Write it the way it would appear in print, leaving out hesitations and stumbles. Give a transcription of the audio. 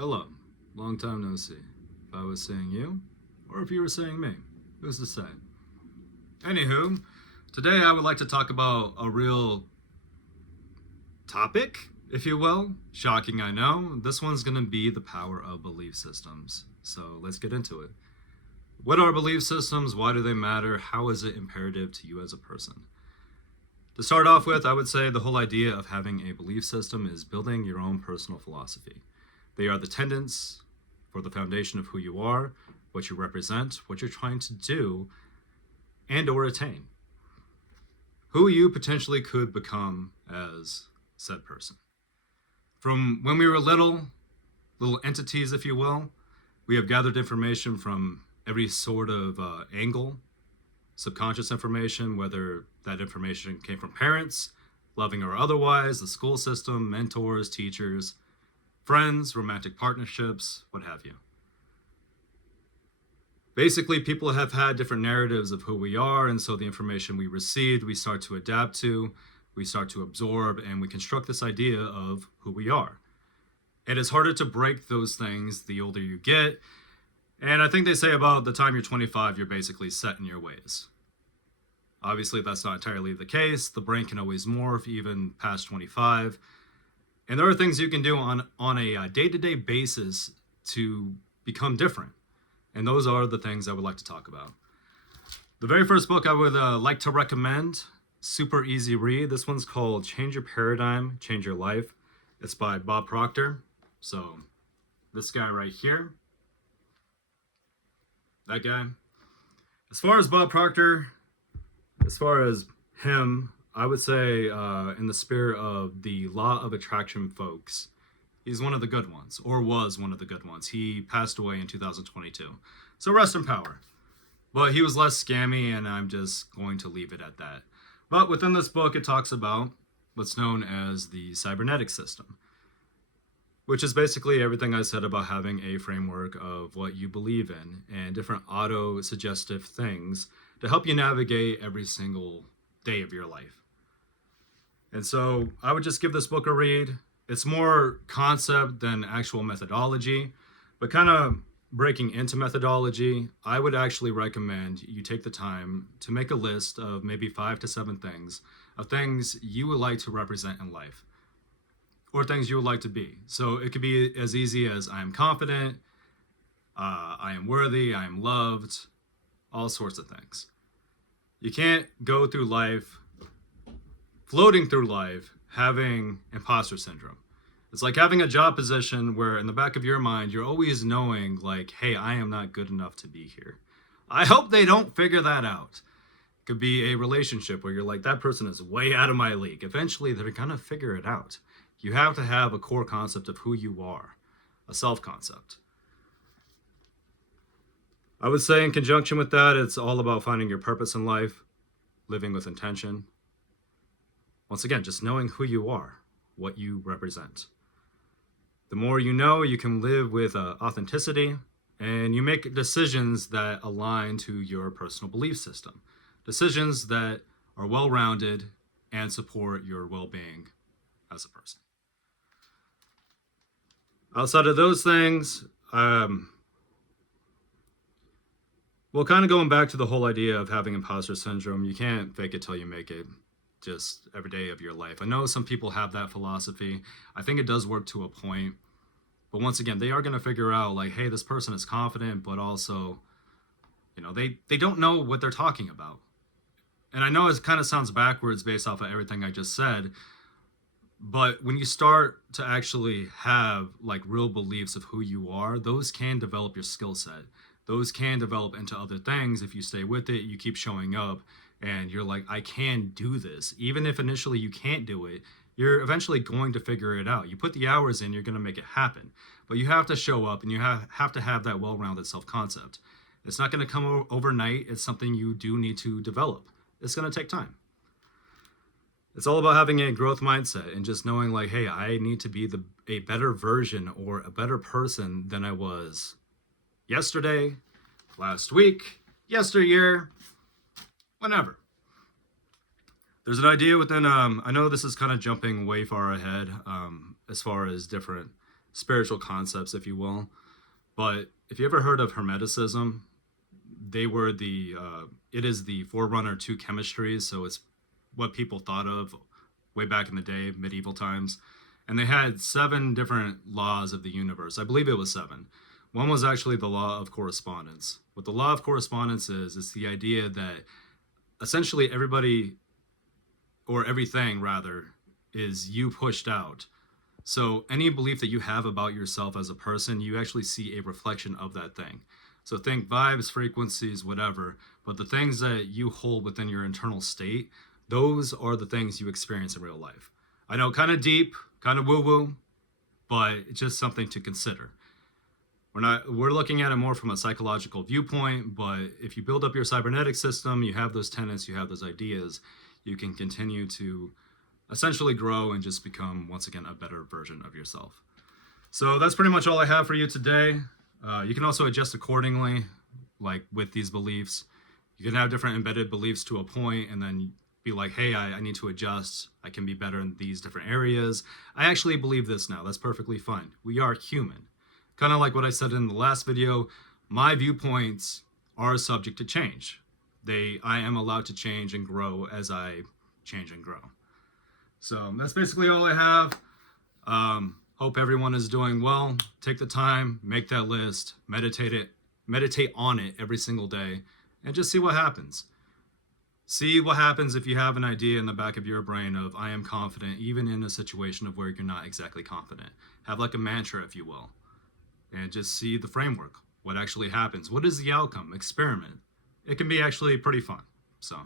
Hello, long time no see. If I was saying you, or if you were saying me, who's to say? Anywho, today I would like to talk about a real topic, if you will. Shocking, I know. This one's going to be the power of belief systems. So let's get into it. What are belief systems? Why do they matter? How is it imperative to you as a person? To start off with, I would say the whole idea of having a belief system is building your own personal philosophy. They are the tenets for the foundation of who you are, what you represent, what you're trying to do, and or attain. Who you potentially could become as said person. From when we were little entities, if you will, we have gathered information from every sort of angle, subconscious information, whether that information came from parents, loving or otherwise, the school system, mentors, teachers, friends, romantic partnerships, what have you. Basically, people have had different narratives of who we are, and so the information we received, we start to adapt to, we start to absorb, and we construct this idea of who we are. It is harder to break those things the older you get, and I think they say about the time you're 25, you're basically set in your ways. Obviously, that's not entirely the case. The brain can always morph even past 25. And there are things you can do on a day-to-day basis to become different. And those are the things I would like to talk about. The very first book I would like to recommend, super easy read. This one's called Change Your Paradigm, Change Your Life. It's by Bob Proctor. So this guy right here, that guy. As far as Bob Proctor, as far as him, I would say in the spirit of the law of attraction folks, he's one of the good ones, or was one of the good ones. He passed away in 2022. So rest in power. But he was less scammy, and I'm just going to leave it at that. But within this book, it talks about what's known as the cybernetic system, which is basically everything I said about having a framework of what you believe in and different auto-suggestive things to help you navigate every single day of your life. And so I would just give this book a read. It's more concept than actual methodology, but kind of breaking into methodology, I would actually recommend you take the time to make a list of maybe 5 to 7 things of things you would like to represent in life or things you would like to be. So it could be as easy as I am confident, I am worthy, I am loved, all sorts of things. You can't go through life, floating through life, having imposter syndrome. It's like having a job position where in the back of your mind, you're always knowing like, hey, I am not good enough to be here. I hope they don't figure that out. It could be a relationship where you're like, that person is way out of my league. Eventually, they're going to figure it out. You have to have a core concept of who you are, a self-concept. I would say in conjunction with that, it's all about finding your purpose in life, living with intention. Once again, just knowing who you are, what you represent. The more you know, you can live with authenticity, and you make decisions that align to your personal belief system. Decisions that are well-rounded and support your well-being as a person. Outside of those things, well, kind of going back to the whole idea of having imposter syndrome, you can't fake it till you make it. Just every day of your life. I know some people have that philosophy. I think it does work to a point. But once again, they are going to figure out like, hey, this person is confident, but also, you know, they don't know what they're talking about. And I know it kind of sounds backwards based off of everything I just said. But when you start to actually have like real beliefs of who you are, those can develop your skill set. Those can develop into other things if you stay with it, you keep showing up. And you're like, I can do this. Even if initially you can't do it, you're eventually going to figure it out. You put the hours in, you're going to make it happen. But you have to show up and you have to have that well-rounded self-concept. It's not going to come overnight. It's something you do need to develop. It's going to take time. It's all about having a growth mindset and just knowing like, hey, I need to be a better version or a better person than I was yesterday, last week, yesteryear, whenever. There's an idea within, I know this is kind of jumping way far ahead as far as different spiritual concepts, if you will. But if you ever heard of Hermeticism, they were it is the forerunner to chemistry. So it's what people thought of way back in the day, medieval times. And they had 7 different laws of the universe. I believe it was 7. One was actually the law of correspondence. What the law of correspondence is, it's the idea that essentially everybody, or everything rather, is you pushed out. So any belief that you have about yourself as a person, you actually see a reflection of that thing. So think vibes, frequencies, whatever, but the things that you hold within your internal state, those are the things you experience in real life. I know, kind of deep, kind of woo-woo, but it's just something to consider. We're looking at it more from a psychological viewpoint, but if you build up your cybernetic system, you have those tenets, you have those ideas, you can continue to essentially grow and just become, once again, a better version of yourself. So that's pretty much all I have for you today. You can also adjust accordingly, like with these beliefs. You can have different embedded beliefs to a point and then be like, hey, I need to adjust. I can be better in these different areas. I actually believe this now. That's perfectly fine. We are human. Kind of like what I said in the last video, my viewpoints are subject to change. I am allowed to change and grow as I change and grow. So that's basically all I have. Hope everyone is doing well. Take the time, make that list, meditate on it every single day, and just see what happens. See what happens if you have an idea in the back of your brain of, I am confident, even in a situation of where you're not exactly confident. Have like a mantra, if you will, and just see the framework. What actually happens? What is the outcome? Experiment. It can be actually pretty fun. So